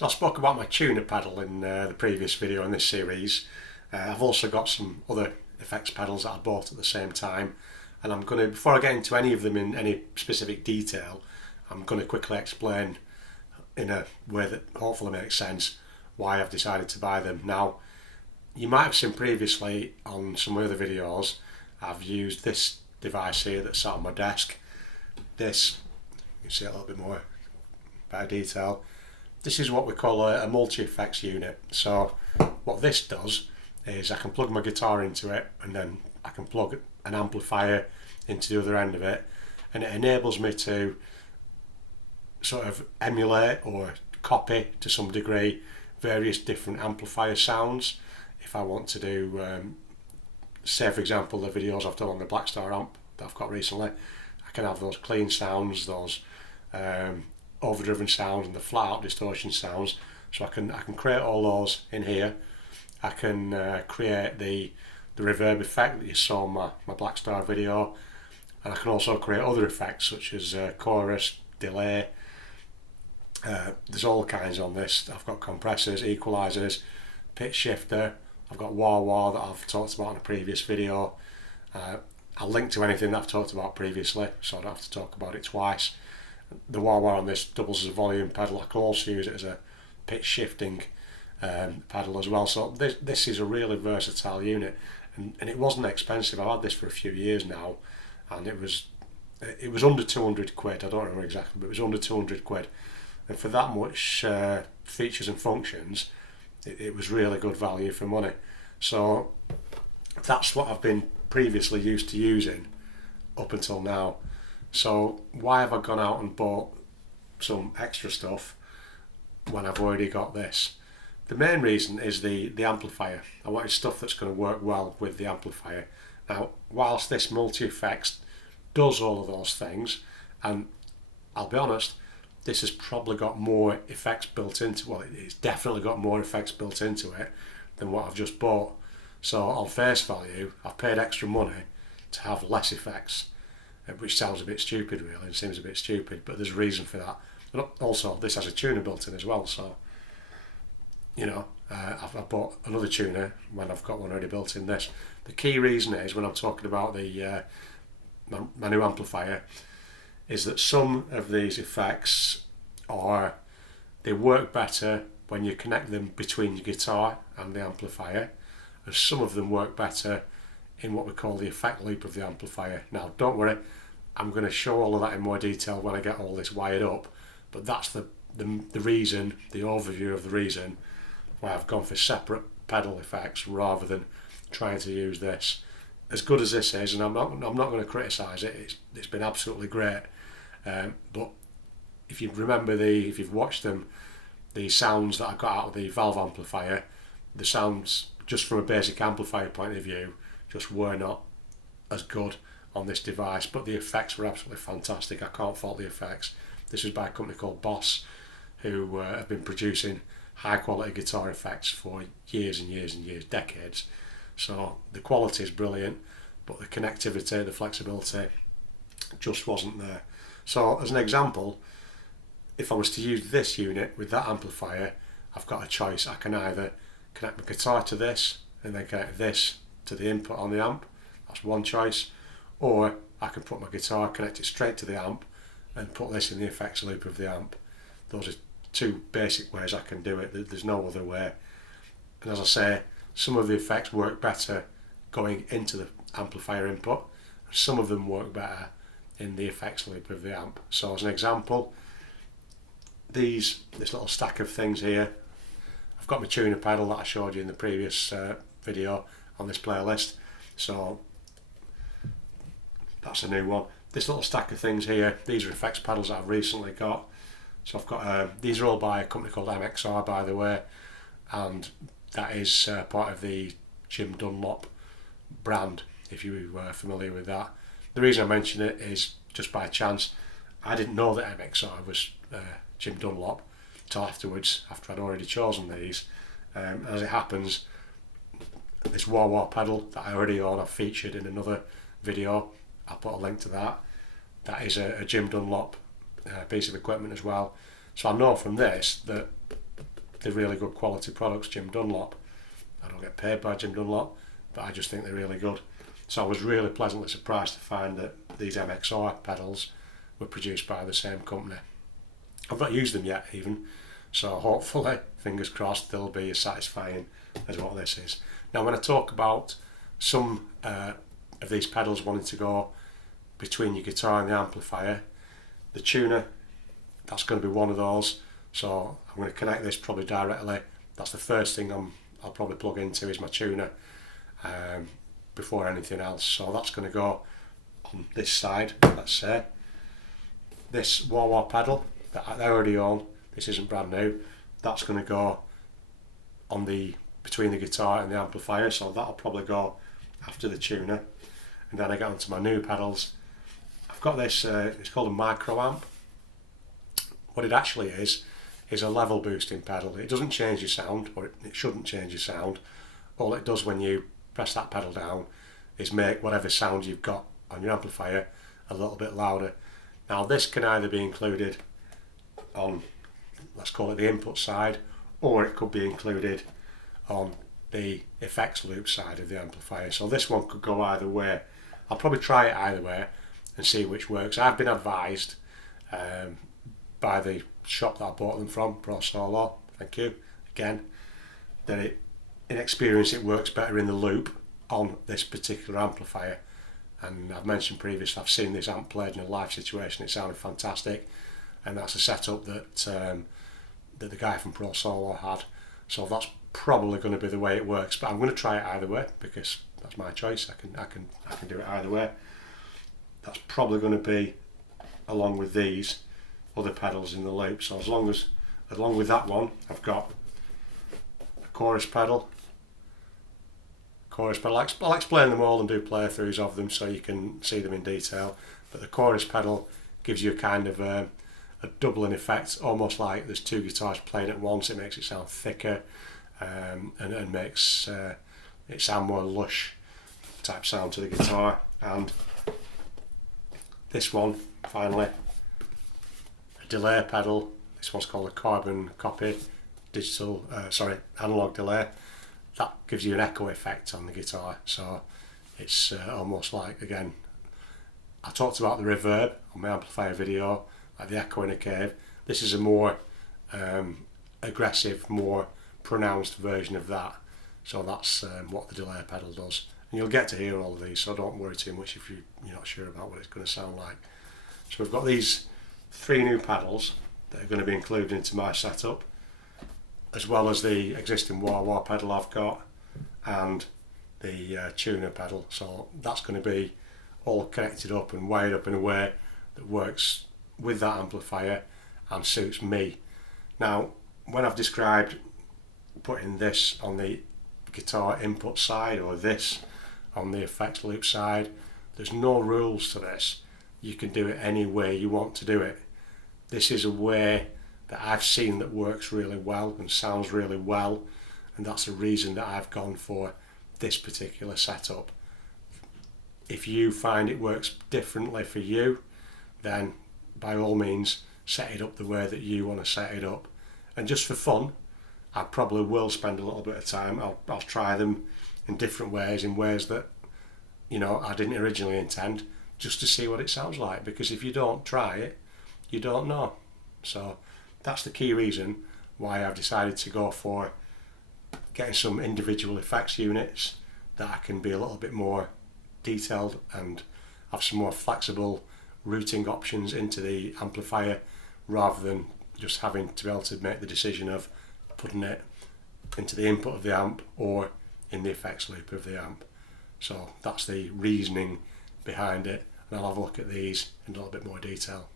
So I spoke about my tuner pedal in the previous video in this series. I've also got some other effects pedals that I bought at the same time, and I'm going to, before I get into any of them in any specific detail, I'm going to quickly explain in a way that hopefully makes sense why I've decided to buy them. Now, you might have seen previously on some other videos I've used this device here that's sat on my desk. This, you can see a little bit more better detail. This is what we call a multi-effects unit. So what this does is I can plug my guitar into it, and then I can plug an amplifier into the other end of it, and it enables me to sort of emulate or copy to some degree various different amplifier sounds. If I want to do, say for example, the videos I've done on the Blackstar Amp that I've got recently, I can have those clean sounds, those overdriven sounds, and the flat out distortion sounds. So I can create all those in here. I can create the reverb effect that you saw in my Blackstar video, and I can also create other effects such as chorus, delay. There's all kinds on this. I've got compressors, equalizers, pitch shifter. I've got wah-wah that I've talked about in a previous video. I'll link to anything that I've talked about previously, so I don't have to talk about it twice. The wah-wah on this doubles as a volume pedal. I can also use it as a pitch shifting pedal as well. So this is a really versatile unit, and it wasn't expensive. I've had this for a few years now, and it was under 200 quid. I don't remember exactly, but it was under 200 quid. And for that much features and functions, it was really good value for money. So that's what I've been previously used to using up until now. So why have I gone out and bought some extra stuff when I've already got this? The main reason is the amplifier. I wanted stuff that's going to work well with the amplifier. Now, whilst this multi-effects does all of those things, and I'll be honest, this has probably got more effects built into it. Well, it's definitely got more effects built into it than what I've just bought. So on face value, I've paid extra money to have less effects, which sounds a bit stupid really, it seems a bit stupid, but there's a reason for that. And also, this has a tuner built in as well, so you know, I've bought another tuner when I've got one already built in this. The key reason is, when I'm talking about the my new amplifier, is that some of these effects they work better when you connect them between your guitar and the amplifier, and some of them work better in what we call the effect loop of the amplifier. Now don't worry, I'm going to show all of that in more detail when I get all this wired up, but that's the reason, the overview of the reason why I've gone for separate pedal effects rather than trying to use this. As good as this is, and I'm not going to criticise it, it's been absolutely great, but if you remember if you've watched them, the sounds that I got out of the valve amplifier, the sounds just from a basic amplifier point of view just were not as good on this device, but the effects were absolutely fantastic. I can't fault the effects. This is by a company called Boss, who have been producing high quality guitar effects for years and years and years, decades. So the quality is brilliant, but the connectivity, the flexibility just wasn't there. So as an example, if I was to use this unit with that amplifier, I've got a choice. I can either connect my guitar to this and then connect this to the input on the amp. That's one choice. Or I can put my guitar, connect it straight to the amp, and put this in the effects loop of the amp. Those are two basic ways I can do it. There's no other way. And as I say, some of the effects work better going into the amplifier input, and some of them work better in the effects loop of the amp. So as an example, this little stack of things here, I've got my tuner pedal that I showed you in the previous video on this playlist, so that's a new one. This little stack of things here, these are effects pedals that I've recently got. So I've got these are all by a company called MXR, by the way, and that is part of the Jim Dunlop brand, if you were familiar with that. The reason I mention it is just by chance. I didn't know that MXR was Jim Dunlop until afterwards, after I'd already chosen these. As it happens, this wah-wah pedal that I already own, I've featured in another video. I'll put a link to that. That is a Jim Dunlop piece of equipment as well. So I know from this that they're really good quality products, Jim Dunlop. I don't get paid by Jim Dunlop, but I just think they're really good. So I was really pleasantly surprised to find that these MXR pedals were produced by the same company. I've not used them yet even, so hopefully, fingers crossed, they'll be as satisfying as what this is. Now when I talk about some of these pedals wanting to go between your guitar and the amplifier, the tuner, that's going to be one of those. So I'm going to connect this probably directly. That's the first thing I'll probably plug into is my tuner before anything else. So that's going to go on this side, let's say. This wah-wah pedal that I already own, this isn't brand new, that's going to go on between the guitar and the amplifier, so that'll probably go after the tuner. And then I get onto my new pedals. I've got this, it's called a micro amp. What it actually is a level boosting pedal. It doesn't change your sound, or it shouldn't change your sound. All it does when you press that pedal down is make whatever sound you've got on your amplifier a little bit louder. Now this can either be included on, let's call it the input side, or it could be included on the effects loop side of the amplifier. So this one could go either way. I'll probably try it either way and see which works. I've been advised by the shop that I bought them from, Pro Solo, thank you again, that in experience it works better in the loop on this particular amplifier. And I've mentioned previously, I've seen this amp played in a live situation, it sounded fantastic, and that's a setup that that the guy from Pro Solo had. So that's probably going to be the way it works, but I'm going to try it either way because that's my choice. I can do it either way. That's probably going to be along with these other pedals in the loop. So along with that one, I've got a chorus pedal. I'll explain them all and do playthroughs of them so you can see them in detail. But the chorus pedal gives you a kind of a doubling effect, almost like there's two guitars playing at once. It makes it sound thicker and makes it sound more lush type sound to the guitar. And this one, finally, a delay pedal. This one's called a carbon copy analog delay. That gives you an echo effect on the guitar, so it's almost like, again, I talked about the reverb on my amplifier video, like the echo in a cave. This is a more aggressive, more pronounced version of that, so that's what the delay pedal does. And you'll get to hear all of these, so don't worry too much if you're not sure about what it's going to sound like. So we've got these 3 new pedals that are going to be included into my setup, as well as the existing wah-wah pedal I've got and the tuner pedal. So that's going to be all connected up and wired up in a way that works with that amplifier and suits me. Now, when I've described putting this on the guitar input side or this on the effects loop side, there's no rules to this. You can do it any way you want to do it. This is a way that I've seen that works really well and sounds really well, and that's the reason that I've gone for this particular setup. If you find it works differently for you, then by all means set it up the way that you want to set it up. And just for fun, I probably will spend a little bit of time. I'll try them in different ways, in ways that I didn't originally intend, just to see what it sounds like, because if you don't try it, you don't know. So that's the key reason why I've decided to go for getting some individual effects units that I can be a little bit more detailed and have some more flexible routing options into the amplifier, rather than just having to be able to make the decision of putting it into the input of the amp or in the effects loop of the amp. So that's the reasoning behind it, and I'll have a look at these in a little bit more detail.